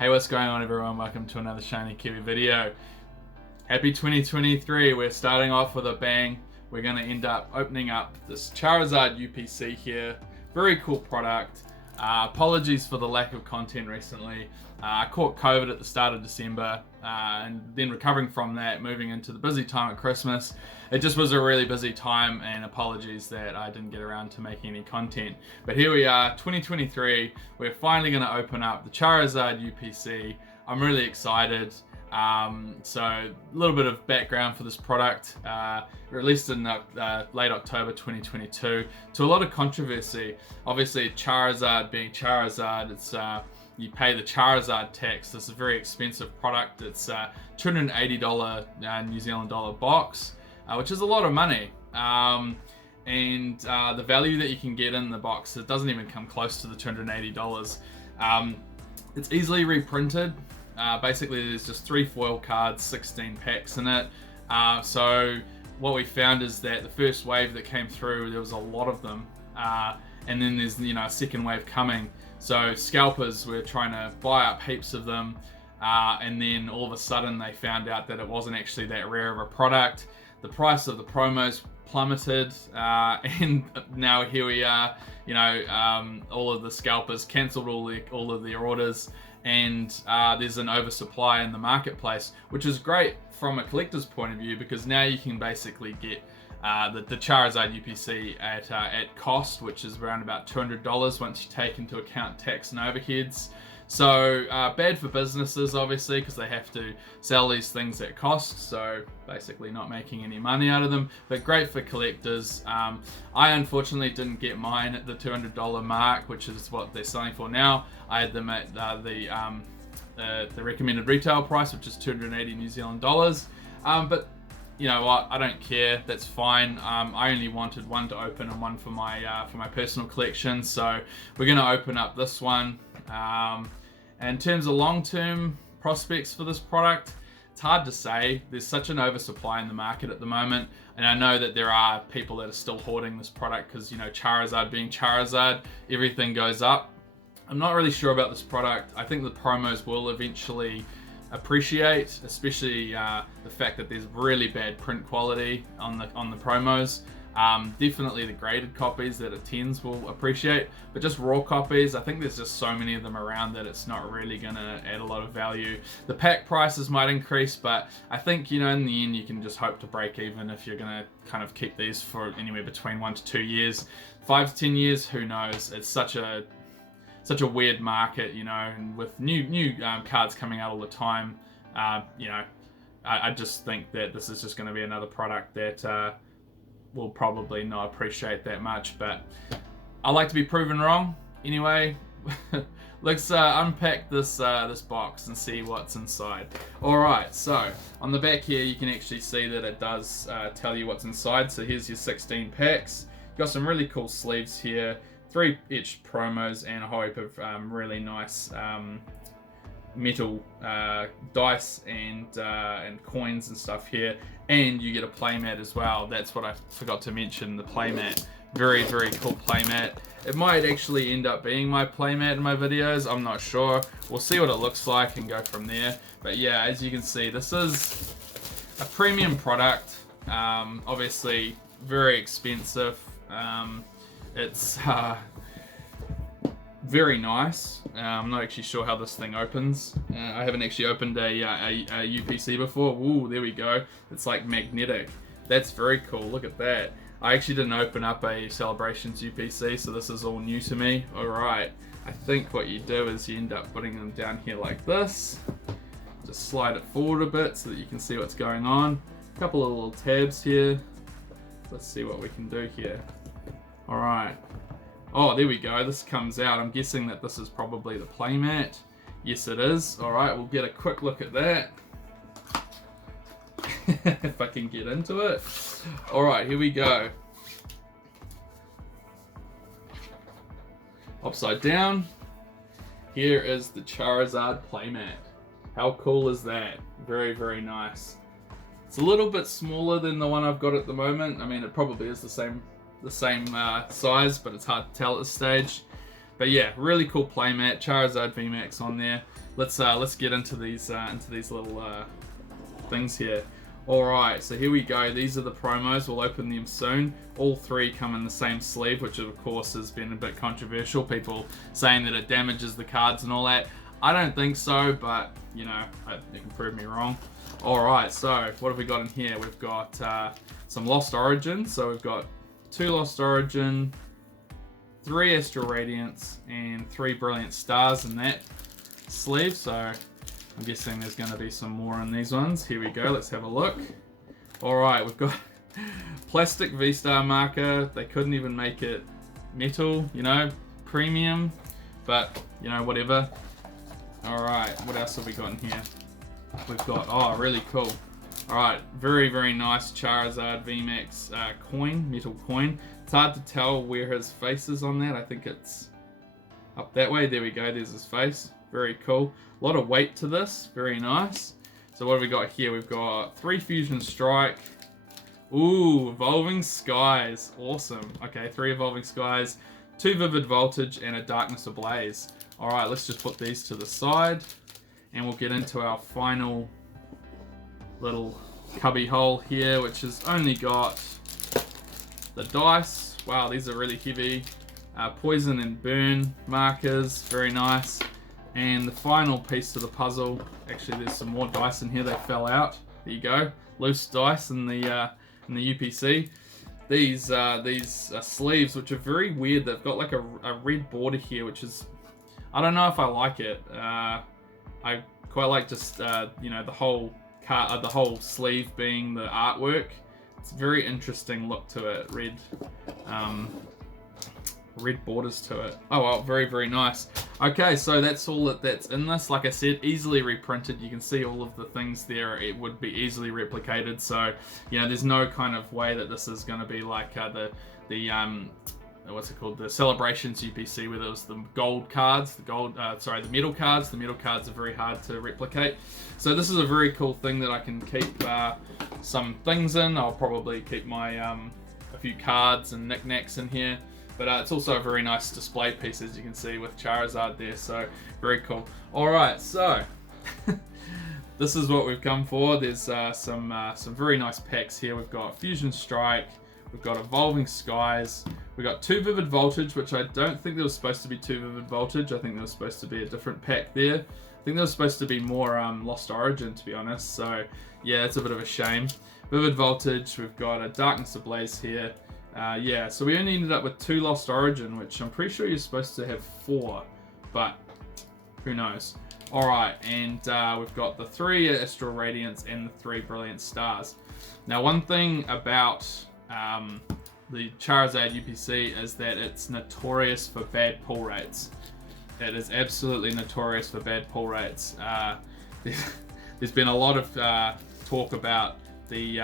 Hey, what's going on everyone? Welcome to another Shiny Kiwi video. Happy 2023. We're starting off with a bang. We're going to end up opening up this Charizard UPC here. Very cool product. Apologies for the lack of content recently. I caught COVID at the start of December and then recovering from that, moving into the busy time at Christmas. It just was a really busy time, and apologies that I didn't get around to making any content. But here we are, 2023. We're finally going to open up the Charizard UPC. I'm really excited. So a little bit of background for this product, released in late October 2022 to a lot of controversy. Obviously Charizard being Charizard, it's you pay the Charizard tax. This is a very expensive product. It's $280 New Zealand dollar box, which is a lot of money. And the value that you can get in the box, it doesn't even come close to the $280. It's easily reprinted. Basically there's just 3 foil cards, 16 packs in it. So what we found is that the first wave that came through, there was a lot of them, and then there's a second wave coming. So scalpers were trying to buy up heaps of them, and then all of a sudden they found out that it wasn't actually that rare of a product. The price of the promos plummeted, and now here we are. All of the scalpers cancelled all of their orders, and there's an oversupply in the marketplace, which is great from a collector's point of view, because now you can basically get the Charizard UPC at cost, which is around about $200 once you take into account tax and overheads. So bad for businesses, obviously, because they have to sell these things at cost, so basically not making any money out of them, but great for collectors. I unfortunately didn't get mine at the $200 mark, which is what they're selling for now. I had them at the recommended retail price, which is 280 New Zealand dollars. But you know what? I don't care. That's fine. I only wanted one to open and one for my personal collection, so we're going to open up this one. And in terms of long-term prospects for this product, it's hard to say. There's such an oversupply in the market at the moment, and I know that there are people that are still hoarding this product because, Charizard being Charizard, everything goes up. I'm not really sure about this product. I think the promos will eventually appreciate, especially the fact that there's really bad print quality on the promos. Definitely the graded copies that are 10s will appreciate, but just raw copies, I think there's just so many of them around that it's not really going to add a lot of value. The pack prices might increase, but I think, in the end you can just hope to break even if you're going to kind of keep these for anywhere between 1 to 2 years. 5 to 10 years, who knows? It's such a weird market, and with new cards coming out all the time, I just think that this is just going to be another product that will probably not appreciate that much, but I like to be proven wrong. Anyway, let's unpack this box and see what's inside. Alright, so on the back here you can actually see that it does tell you what's inside. So here's your 16 packs. You've got some really cool sleeves here, 3 etched promos, and a whole heap of really nice metal dice and coins and stuff here, and you get a playmat as well. That's what I forgot to mention, the playmat. Very, very cool playmat. It might actually end up being my playmat in my videos, I'm not sure. We'll see what it looks like and go from there. But yeah, as you can see, this is a premium product. Obviously very expensive. It's very nice. I'm not actually sure how this thing opens. I haven't actually opened a UPC before. Ooh, there we go. It's like magnetic. That's very cool. Look at that. I actually didn't open up a Celebrations UPC, so this is all new to me. Alright, I think what you do is you end up putting them down here like this. Just slide it forward a bit so that you can see what's going on. A couple of little tabs here. Let's see what we can do here. Alright. Oh, there we go. This comes out. I'm guessing that this is probably the playmat. Yes, it is. Alright, we'll get a quick look at that. If I can get into it. Alright, here we go. Upside down. Here is the Charizard playmat. How cool is that? Very, very nice. It's a little bit smaller than the one I've got at the moment. I mean, it probably is the same size, but it's hard to tell at this stage. But yeah, really cool playmat. Charizard VMAX on there. Let's get into these little things here. Alright, so here we go. These are the promos. We'll open them soon. All three come in the same sleeve, which of course has been a bit controversial. People saying that it damages the cards and all that. I don't think so, but you know, you can prove me wrong. Alright, so what have we got in here? We've got some Lost Origin. So we've got 2 Lost Origin, 3 Astral Radiance, and 3 Brilliant Stars in that sleeve. So I'm guessing there's going to be some more in these ones. Here we go, let's have a look. Alright, we've got plastic V-Star marker. They couldn't even make it metal, you know, premium, but you know, whatever. Alright, what else have we got in here? We've got, oh, really cool. Alright, very nice Charizard VMAX coin, metal coin. It's hard to tell where his face is on that. I think it's up that way. There we go, there's his face. Very cool. A lot of weight to this, very nice. So what have we got here? We've got 3 Fusion Strike. Ooh, Evolving Skies, awesome. Okay, 3 Evolving Skies, 2 Vivid Voltage, and a Darkness Ablaze. Alright, let's just put these to the side, and we'll get into our final little cubby hole here, which has only got the dice. Wow, these are really heavy. Poison and burn markers, very nice. And the final piece to the puzzle, actually there's some more dice in here, they fell out. There you go, loose dice in the UPC. These sleeves, which are very weird, they've got like a red border here, which is, I don't know if I like it. I quite like just you know, the whole sleeve being the artwork. It's a very interesting look to it. Red borders to it. Oh well, very nice. Okay, so that's all that's in this. Like I said, easily reprinted. You can see all of the things there. It would be easily replicated. So you know, there's no kind of way that this is going to be like the what's it called, the Celebrations UPC, where there was the gold cards, the metal cards. The metal cards are very hard to replicate. So this is a very cool thing that I can keep some things in. I'll probably keep my a few cards and knickknacks in here. But it's also a very nice display piece, as you can see, with Charizard there. So very cool. All right, so this is what we've come for. There's some very nice packs here. We've got Fusion Strike. We've got Evolving Skies. We've got 2 Vivid Voltage, which I don't think there was supposed to be 2 Vivid Voltage. I think there was supposed to be a different pack there. I think there was supposed to be more Lost Origin, to be honest. So yeah, it's a bit of a shame. Vivid Voltage. We've got a Darkness Ablaze here. Yeah, so we only ended up with 2 Lost Origin, which I'm pretty sure you're supposed to have 4, but who knows. Alright, and we've got the 3 Astral Radiance and the 3 Brilliant Stars. Now, one thing about the Charizard UPC is that it's notorious for bad pull rates. It is absolutely notorious for bad pull rates. There's been a lot of talk about the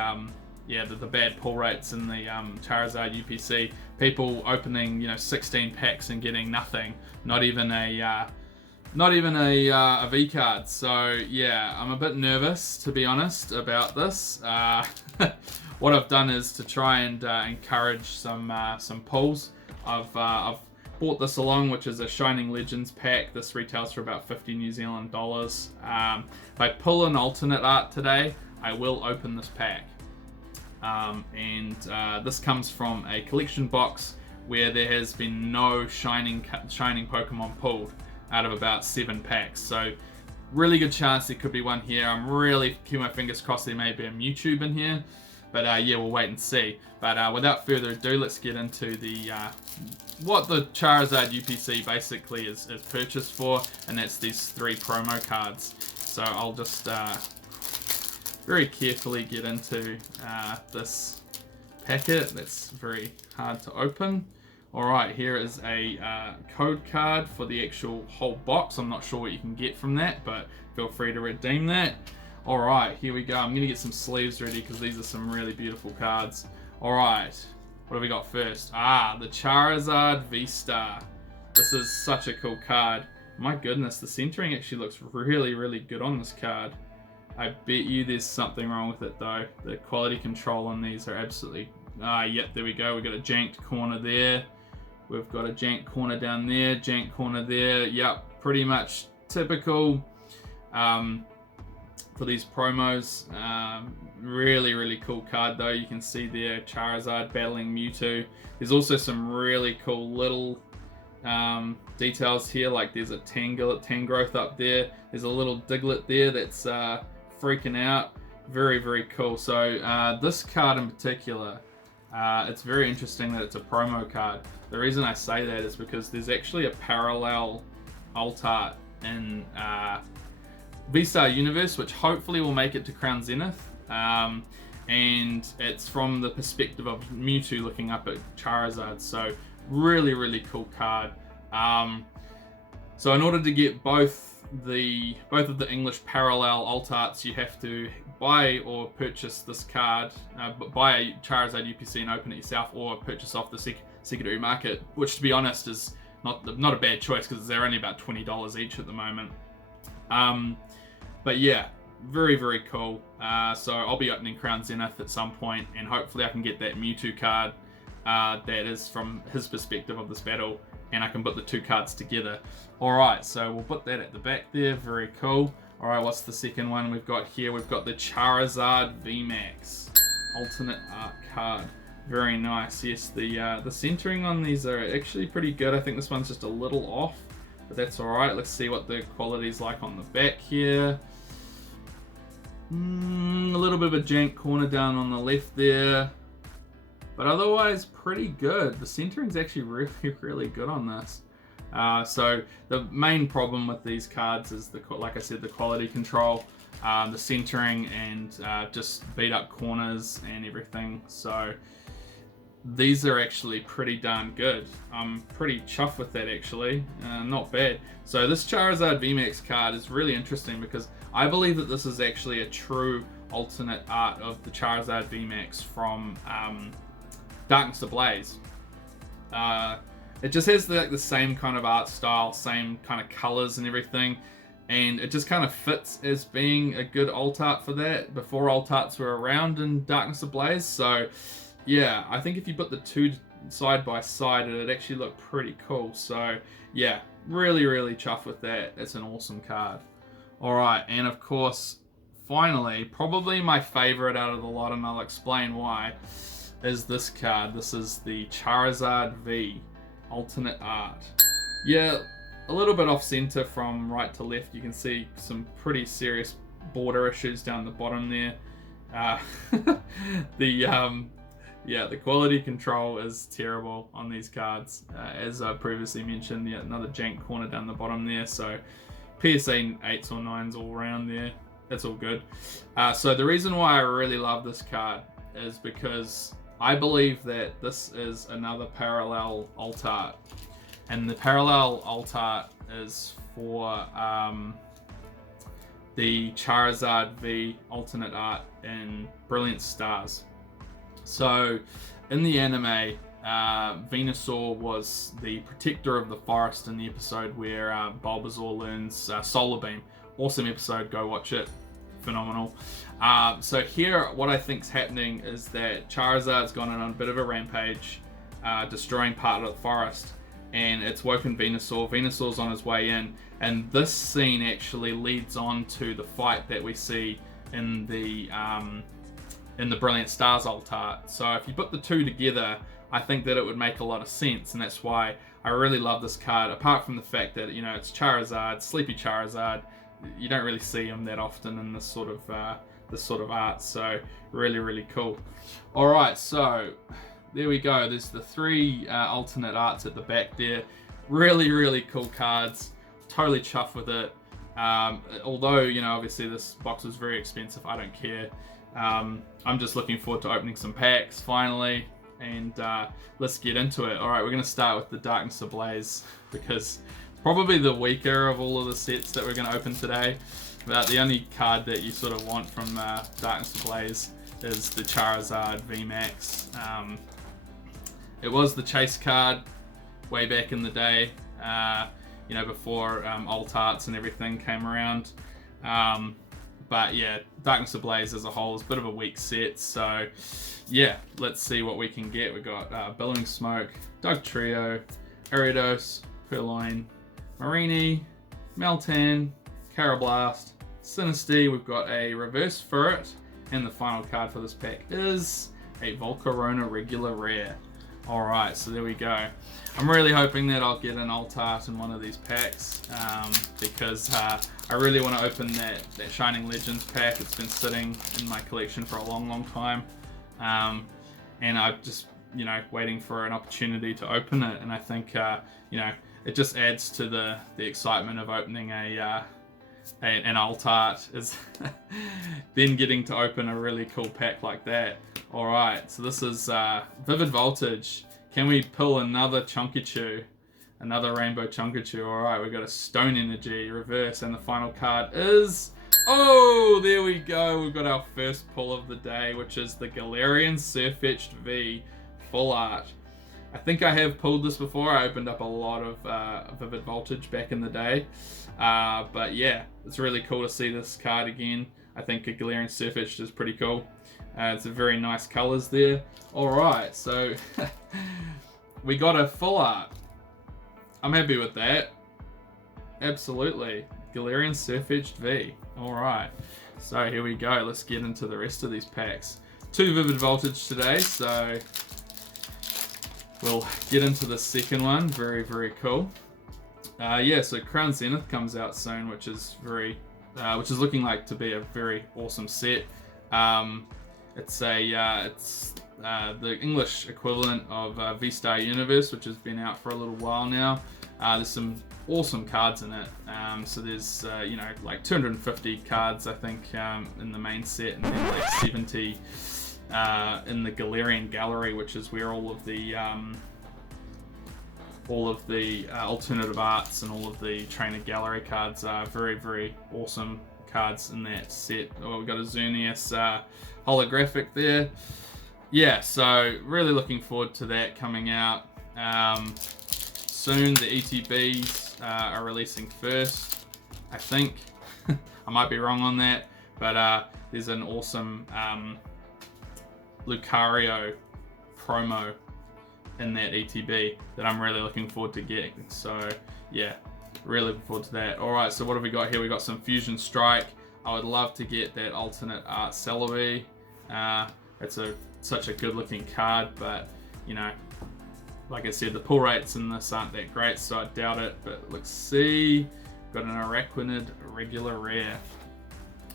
bad pull rates in the Charizard UPC. People opening 16 packs and getting nothing, not even a V card. So yeah, I'm a bit nervous, to be honest, about this. What I've done is to try and encourage some pulls. I've bought this along, which is a Shining Legends pack. This retails for about 50 New Zealand dollars. If I pull an alternate art today, I will open this pack. This comes from a collection box where there has been no shining Pokemon pulled out of about 7 packs. So really good chance there could be one here. I'm really keeping my fingers crossed there may be a Mewtwo in here. But yeah, we'll wait and see. But without further ado, let's get into the what the Charizard UPC basically is purchased for, and that's these 3 promo cards. So I'll just very carefully get into this packet. That's very hard to open. Alright, here is a code card for the actual whole box. I'm not sure what you can get from that, but feel free to redeem that. Alright, here we go. I'm going to get some sleeves ready because these are some really beautiful cards. Alright, what have we got first? The Charizard V-Star. This is such a cool card. My goodness, the centering actually looks really good on this card. I bet you there's something wrong with it though. The quality control on these are absolutely... yep, there we go. We got a janked corner there. We've got a jank corner down there, jank corner there. Yep, pretty much typical for these promos. Really, really cool card though. You can see there Charizard battling Mewtwo. There's also some really cool little details here, like there's a Tangrowth up there. There's a little Diglett there that's freaking out. Very, very cool. So this card in particular, it's very interesting that it's a promo card. The reason I say that is because there's actually a parallel alt art in V-Star Universe, which hopefully will make it to Crown Zenith. And it's from the perspective of Mewtwo looking up at Charizard. So really, really cool card. So in order to get both of the English parallel alt arts, you have to buy or purchase this card, buy a Charizard UPC and open it yourself, or purchase off the secondary market, which to be honest is not a bad choice because they're only about $20 each at the moment. But yeah, very, very cool. So I'll be opening Crown Zenith at some point, and hopefully I can get that Mewtwo card that is from his perspective of this battle, and I can put the two cards together. Alright, so we'll put that at the back there. Very cool. Alright, what's the second one we've got here? We've got the Charizard VMAX alternate art card. Very nice. Yes, the centering on these are actually pretty good. I think this one's just a little off, but that's alright. Let's see what the quality's like on the back here. A little bit of a jank corner down on the left there, but otherwise pretty good. The centering's actually really, really good on this. So the main problem with these cards is, like I said, the quality control, the centering, and just beat up corners and everything. So these are actually pretty darn good. I'm pretty chuffed with that actually. Not bad. So this Charizard VMAX card is really interesting because I believe that this is actually a true alternate art of the Charizard VMAX from Darkness Ablaze. It just has the same kind of art style, same kind of colors and everything, and it just kind of fits as being a good alt art for that before alt arts were around in Darkness Ablaze. So yeah, I think if you put the two side by side, it'd actually look pretty cool. So yeah, really, really chuffed with that. It's an awesome card. Alright, and of course, finally, probably my favorite out of the lot, and I'll explain why, is this card. This is the Charizard V alternate art. Yeah, a little bit off center from right to left. You can see some pretty serious border issues down the bottom there. The quality control is terrible on these cards. As I previously mentioned, another jank corner down the bottom there. So PSA 8s or 9s all around there. That's all good. So the reason why I really love this card is because I believe that this is another parallel alt art, and the parallel alt art is for the Charizard V alternate art in Brilliant Stars. So in the anime, Venusaur was the protector of the forest in the episode where Bulbasaur learns Solar Beam. Awesome episode, go watch it. Phenomenal. So here, what I think's happening is that Charizard's gone on a bit of a rampage, destroying part of the forest, and it's woken Venusaur. Venusaur's on his way in, and this scene actually leads on to the fight that we see in the Brilliant Stars alt art. So if you put the two together, I think that it would make a lot of sense, and that's why I really love this card. Apart from the fact that it's Charizard, Sleepy Charizard. You don't really see him that often in this sort of art, so really, really cool. All right, so there we go. There's the three alternate arts at the back there. Really, really cool cards. Totally chuffed with it. Although obviously this box was very expensive, I don't care. I'm just looking forward to opening some packs finally, and let's get into it. All right, we're gonna start with the Darkness Ablaze because probably the weaker of all of the sets that we're going to open today. But the only card that you sort of want from Darkness Ablaze is the Charizard VMAX. It was the chase card way back in the day, before alt arts and everything came around. But yeah, Darkness Ablaze as a whole is a bit of a weak set. So yeah, let's see what we can get. We got Billowing Smoke, Doug Trio, Ariados, Purloin, Marini, Meltan, Carablast, Sinistea. We've got a reverse Ferret, and the final card for this pack is a Volcarona regular rare. Alright, so there we go. I'm really hoping that I'll get an alt art in one of these packs, because I really want to open that Shining Legends pack. It's been sitting in my collection for a long time, and I'm just, you know, waiting for an opportunity to open it. And I think, you know, it just adds to the excitement of opening an alt art, is then getting to open a really cool pack like that. Alright, so this is Vivid Voltage. Can we pull another Chunkichu? Another Rainbow Chunkichu. Alright, we got a Stone Energy reverse, and the final card is... Oh, there we go. We've got our first pull of the day, which is the Galarian Sirfetch'd V Full Art. I think I have pulled this before. I opened up a lot of Vivid Voltage back in the day. But yeah, it's really cool to see this card again. I think a Galarian Sirfetch'd is pretty cool. It's a very nice colours there. Alright, so we got a full art. I'm happy with that. Absolutely. Galarian Sirfetch'd V. Alright, so here we go. Let's get into the rest of these packs. 2 Vivid Voltage today, so we'll get into the second one. Very cool. Yeah, so Crown Zenith comes out soon, which is looking like to be a very awesome set. It's the English equivalent of V-Star Universe, which has been out for a little while now. There's some awesome cards in it. So there's you know, like 250 cards I think in the main set, and then like 70 in the Galarian Gallery, which is where all of the alternative arts and all of the trainer gallery cards are. Very awesome cards in that set. Oh, we've got a Xerneas holographic there. Yeah, so really looking forward to that coming out soon. The ETBs are releasing first, I think. I might be wrong on that, but there's an awesome Lucario promo in that ETB that I'm really looking forward to getting. So yeah, really looking forward to that. Alright, so what have we got here? We got some Fusion Strike. I would love to get that alternate art Celebi. It's such a good looking card, but you know, like I said, the pull rates in this aren't that great, so I doubt it. But let's see. Got an Araquanid regular rare.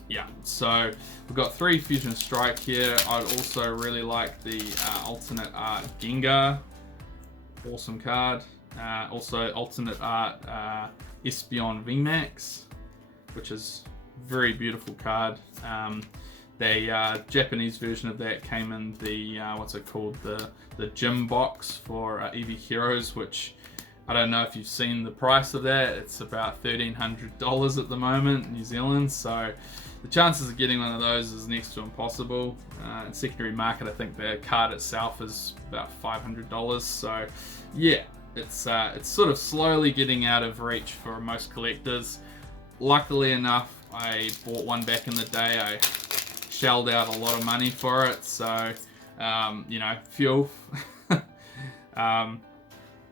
Yeah, so we've got 3 Fusion Strike here. I'd also really like the alternate art Gengar. Awesome card. Also alternate art Espeon VMAX, which is very beautiful card. The Japanese version of that came in the what's it called, the gym box for EV Heroes, which I don't know if you've seen the price of that. It's about $1,300 at the moment, New Zealand. So the chances of getting one of those is next to impossible. In secondary market, I think the card itself is about $500. So yeah, it's sort of slowly getting out of reach for most collectors. Luckily enough, I bought one back in the day. I shelled out a lot of money for it, so you know, fuel.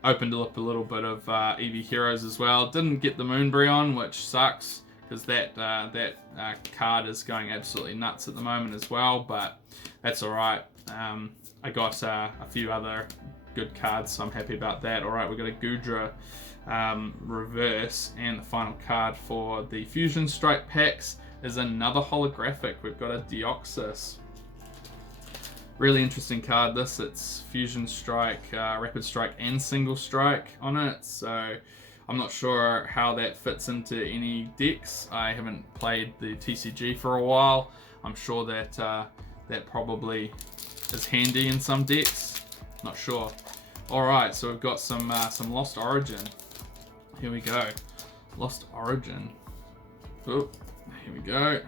Opened up a little bit of EV Heroes as well. Didn't get the Moonbreon, which sucks, because that card is going absolutely nuts at the moment as well, but that's alright. I got a few other good cards, so I'm happy about that. Alright, we've got a Goodra reverse, and the final card for the Fusion Strike packs is another holographic. We've got a Deoxys. Really interesting card this. It's Fusion Strike, Rapid Strike and Single Strike on it, so I'm not sure how that fits into any decks. I haven't played the TCG for a while. I'm sure that that probably is handy in some decks. Not sure. Alright, so we've got some Lost Origin. Here we go. Lost Origin. Oh, here we go.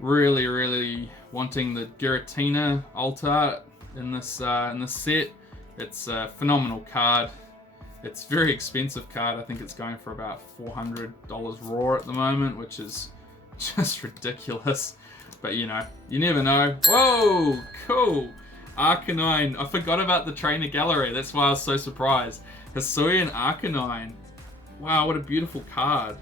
Really wanting the Giratina alt art in this set. It's a phenomenal card. It's a very expensive card. I think it's going for about $400 raw at the moment, which is just ridiculous. But you know, you never know. Whoa, cool. Arcanine. I forgot about the trainer gallery. That's why I was so surprised. Hisuian Arcanine. Wow, what a beautiful card.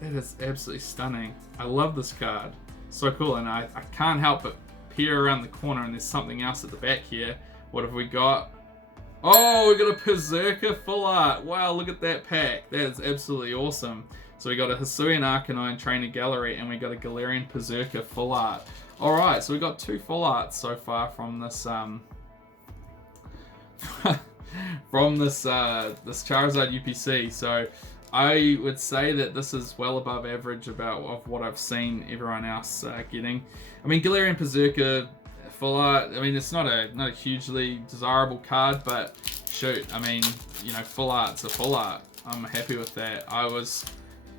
That is absolutely stunning. I love this card. So cool, and I can't help but peer around the corner and there's something else at the back here. What have we got? Oh, we got a Berserker full art. Wow, look at that pack. That is absolutely awesome. So we got a Hisuian Arcanine Trainer Gallery and we got a Galarian Berserker full art. Alright, so we got 2 full arts so far from this this Charizard UPC. So I would say that this is well above average of what I've seen everyone else getting. I mean, Galarian Berserker full art, I mean, it's not a hugely desirable card, but shoot, I mean, you know, full art's a full art. I'm happy with that. I was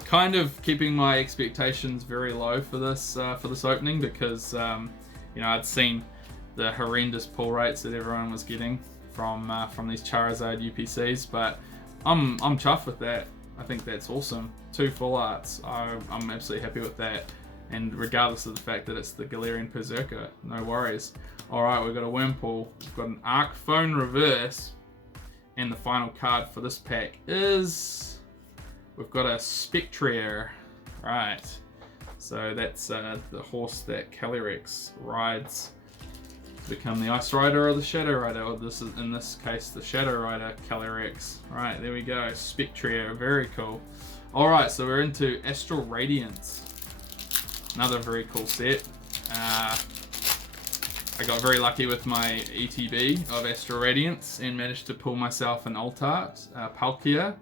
kind of keeping my expectations very low for this opening because you know, I'd seen the horrendous pull rates that everyone was getting from these Charizard UPCs, but I'm chuffed with that. I think that's awesome. 2 full arts. I'm absolutely happy with that. And regardless of the fact that it's the Galarian Berserker, no worries. Alright, we've got a Wurmple, we've got an Arc Phone Reverse, and the final card for this pack is, we've got a Spectrier. Right, so that's the horse that Calyrex rides to become the Ice Rider or the Shadow Rider, or this is, in this case, the Shadow Rider Calyrex. Right, there we go, Spectrier, very cool. Alright, so we're into Astral Radiance. Another very cool set. I got very lucky with my ETB of Astral Radiance and managed to pull myself an Altart, Palkia.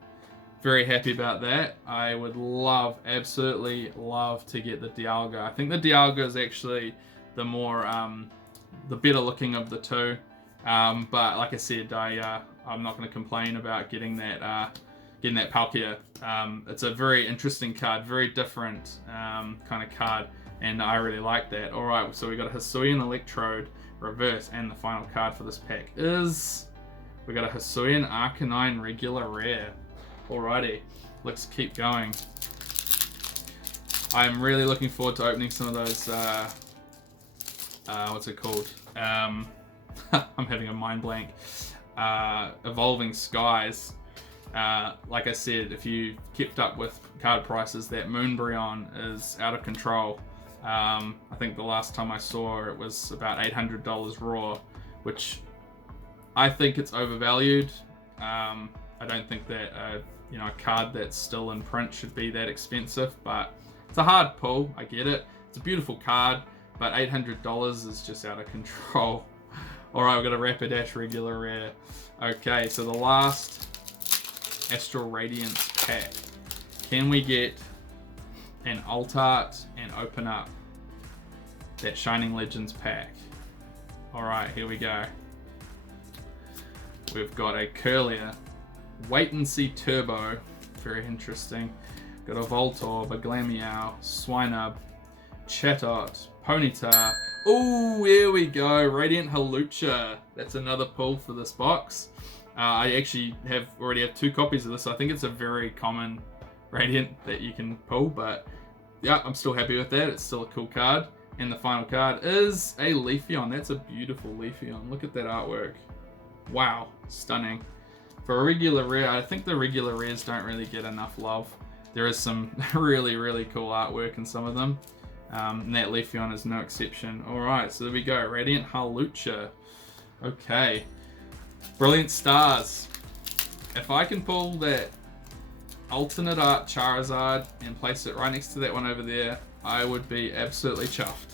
Very happy about that. I would love, absolutely love to get the Dialga. I think the Dialga is actually the more, the better looking of the 2. But like I said, I'm not going to complain about getting that Palkia. It's a very interesting card, very different kind of card, and I really like that. Alright, so we got a Hisuian Electrode Reverse, and the final card for this pack is, we got a Hisuian Arcanine Regular Rare. Alrighty, let's keep going. I'm really looking forward to opening some of those, what's it called? I'm having a mind blank. Evolving Skies. Like I said, if you kept up with card prices, that Moonbryon is out of control. I think the last time I saw it was about $800 raw, which I think it's overvalued. I don't think that you know, a card that's still in print should be that expensive, but it's a hard pull. I get it. It's a beautiful card, but $800 is just out of control. Alright, we've got a Rapidash Regular Rare. Okay, so the last Astral Radiance pack. Can we get an Altart and open up that Shining Legends pack? Alright, here we go. We've got a Curlier, Wait and See Turbo, very interesting. Got a Voltorb, a Glameow, Swinub, Chatot, Ponyta. Oh, here we go, Radiant Halucha. That's another pull for this box. I actually already have 2 copies of this. I think it's a very common Radiant that you can pull, but yeah, I'm still happy with that. It's still a cool card. And the final card is a Leafeon. That's a beautiful Leafeon. Look at that artwork. Wow, stunning. For a regular rare, I think the regular rares don't really get enough love. There is some really, really cool artwork in some of them. And that Leafeon is no exception. Alright, so there we go. Radiant Halucha. Okay. Brilliant Stars. If I can pull that alternate art Charizard and place it right next to that one over there, I would be absolutely chuffed.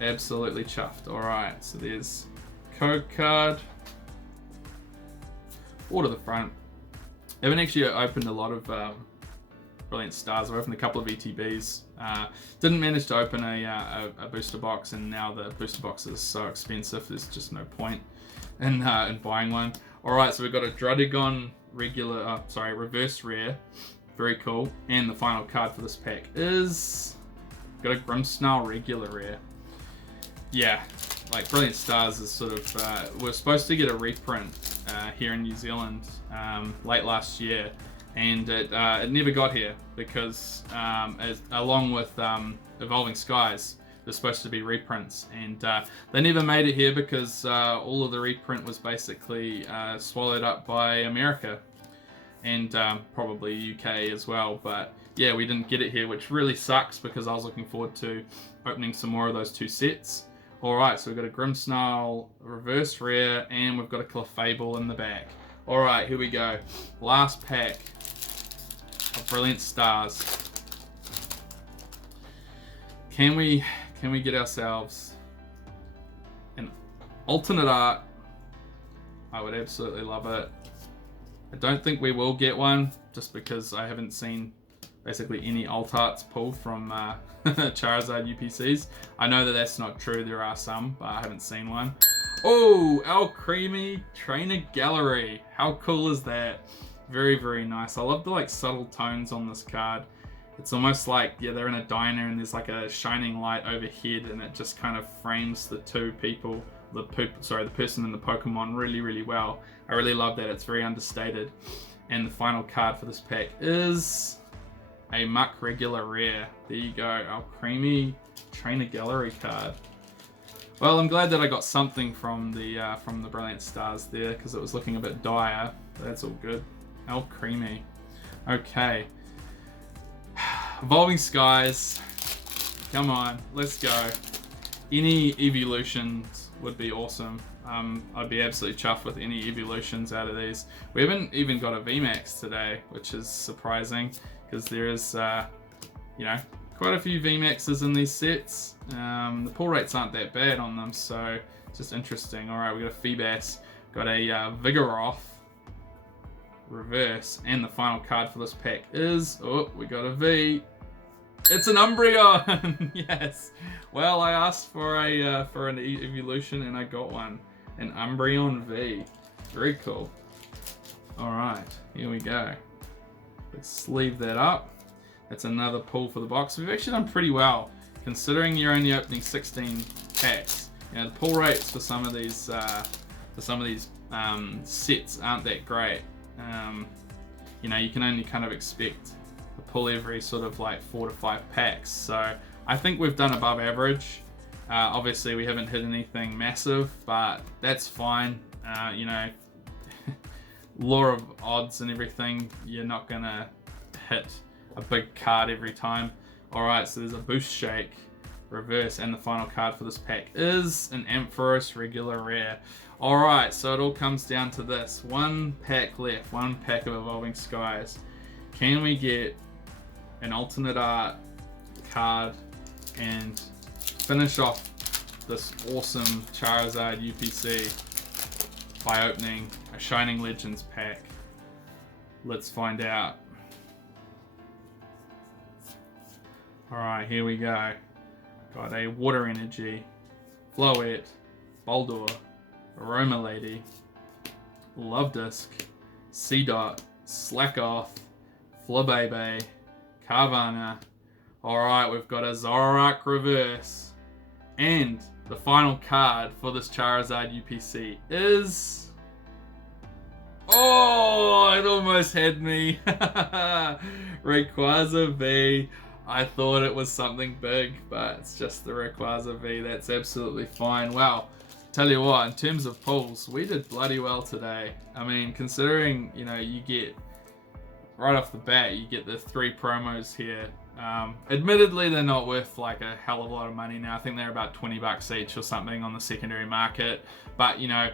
Absolutely chuffed. Alright, so there's code card. Or to the front. I haven't actually opened a lot of Brilliant Stars. I've opened a couple of ETBs. Didn't manage to open a booster box, and now the booster box is so expensive, there's just no point in buying one. Alright, so we've got a Druddigon reverse rare. Very cool. And the final card for this pack is, got a Grimmsnarl regular rare. Yeah, like Brilliant Stars is sort of, we're supposed to get a reprint here in New Zealand late last year, and it never got here because along with Evolving Skies, they're supposed to be reprints, and they never made it here because all of the reprint was basically swallowed up by America and probably UK as well. But yeah, we didn't get it here, which really sucks because I was looking forward to opening some more of those two sets. Alright, so we've got a Grimmsnarl reverse rare, and we've got a Clefable in the back. Alright, here we go. Last pack of Brilliant Stars. Can we get ourselves an alternate art? I would absolutely love it. I don't think we will get one, just because I haven't seen basically any alt arts pulled from Charizard UPCs. I know that that's not true, there are some, but I haven't seen one. Oh, our creamy trainer gallery. How cool is that? Very, very nice. I love the like subtle tones on this card. It's almost like, yeah, they're in a diner and there's like a shining light overhead, and it just kind of frames the two people, the person and the Pokemon really, really well. I really love that. It's very understated. And the final card for this pack is a Muck regular rare. There you go, our creamy trainer gallery card. Well, I'm glad that I got something from the Brilliant Stars there, because it was looking a bit dire. But that's all good. Our creamy. Okay. Evolving Skies. Come on, let's go. Any evolutions would be awesome. I'd be absolutely chuffed with any evolutions out of these. We haven't even got a VMAX today, which is surprising, because there is, you know, quite a few VMAXs in these sets. The pull rates aren't that bad on them, so it's just interesting. Alright, we got a Feebas, got a Vigoroth reverse, and the final card for this pack is, oh, we got a V. It's an Umbreon! Yes! Well, I asked for an evolution and I got one. An Umbreon V. Very cool. Alright, here we go. Let's sleeve that up. That's another pull for the box. We've actually done pretty well, considering you're only opening 16 packs. You know, the pull rates for some of these sets aren't that great. You know, you can only kind of expect a pull every sort of like 4 to 5 packs. So I think we've done above average. Obviously, we haven't hit anything massive, but that's fine. You know, law of odds and everything, you're not gonna hit a big card every time. Alright, so there's a Boost Shake reverse, and the final card for this pack is an Ampharos regular rare. Alright, so it all comes down to this. One pack left, one pack of Evolving Skies. Can we get an alternate art card and finish off this awesome Charizard UPC by opening a Shining Legends pack? Let's find out. Alright, here we go. Got a Water Energy, Floette, Boldore, Aroma Lady, Love Disc, Seedot, Slackoth, Flabebe, Carvana. Alright, we've got a Zoroark reverse. And the final card for this Charizard UPC is... Oh, it almost had me. Rayquaza V. I thought it was something big, but it's just the Rayquaza V. That's absolutely fine. Wow. Tell you what, in terms of pulls, we did bloody well today. I mean, considering, you know, you get, right off the bat, you get the 3 promos here. Admittedly, they're not worth like a hell of a lot of money now. I think they're about 20 bucks each or something on the secondary market. But, you know,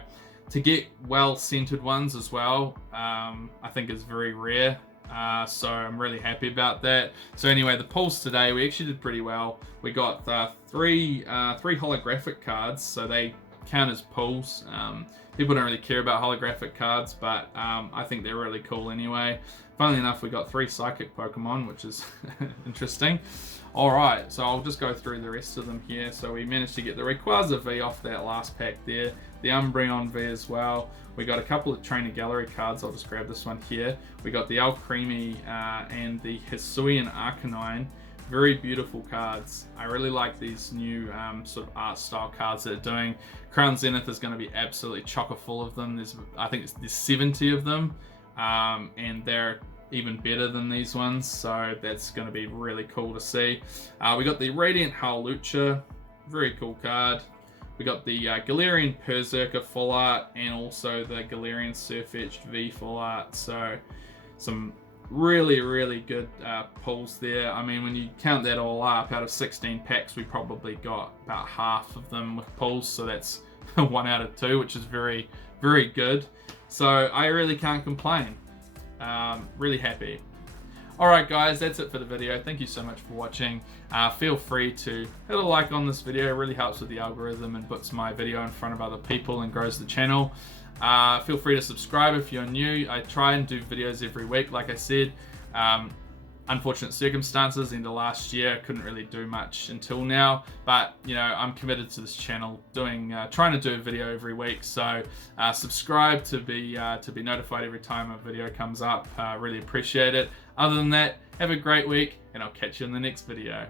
to get well-centered ones as well, I think is very rare. So I'm really happy about that. So anyway, the pulls today, we actually did pretty well. We got three holographic cards, so they count as pulls. People don't really care about holographic cards, but I think they're really cool anyway. Funnily enough, we got 3 psychic Pokemon, which is interesting. Alright, so I'll just go through the rest of them here. So we managed to get the Rayquaza V off that last pack there, the Umbreon V as well. We got a couple of Trainer Gallery cards. I'll just grab this one here. We got the Alcremie and the Hisuian Arcanine. Very beautiful cards. I really like these new sort of art style cards that are doing. Crown Zenith is going to be absolutely chocker full of them. I think there's 70 of them, and they're even better than these ones, so that's going to be really cool to see. We got the Radiant Howlucha, very cool card. We got the Galarian Berserker full art and also the Galarian Surfetched V full art, so some really good pulls there. I mean, when you count that all up, out of 16 packs we probably got about half of them with pulls, so that's 1 out of 2, which is very good. So I really can't complain. Really happy. Alright guys, that's it for the video. Thank you so much for watching. Feel free to hit a like on this video. It really helps with the algorithm and puts my video in front of other people and grows the channel. Feel free to subscribe if you're new. I try and do videos every week, like I said. Unfortunate circumstances in the last year, couldn't really do much until now, but you know, I'm committed to this channel, trying to do a video every week. So subscribe to be notified every time a video comes up. Really appreciate it. Other than that, have a great week, and I'll catch you in the next video.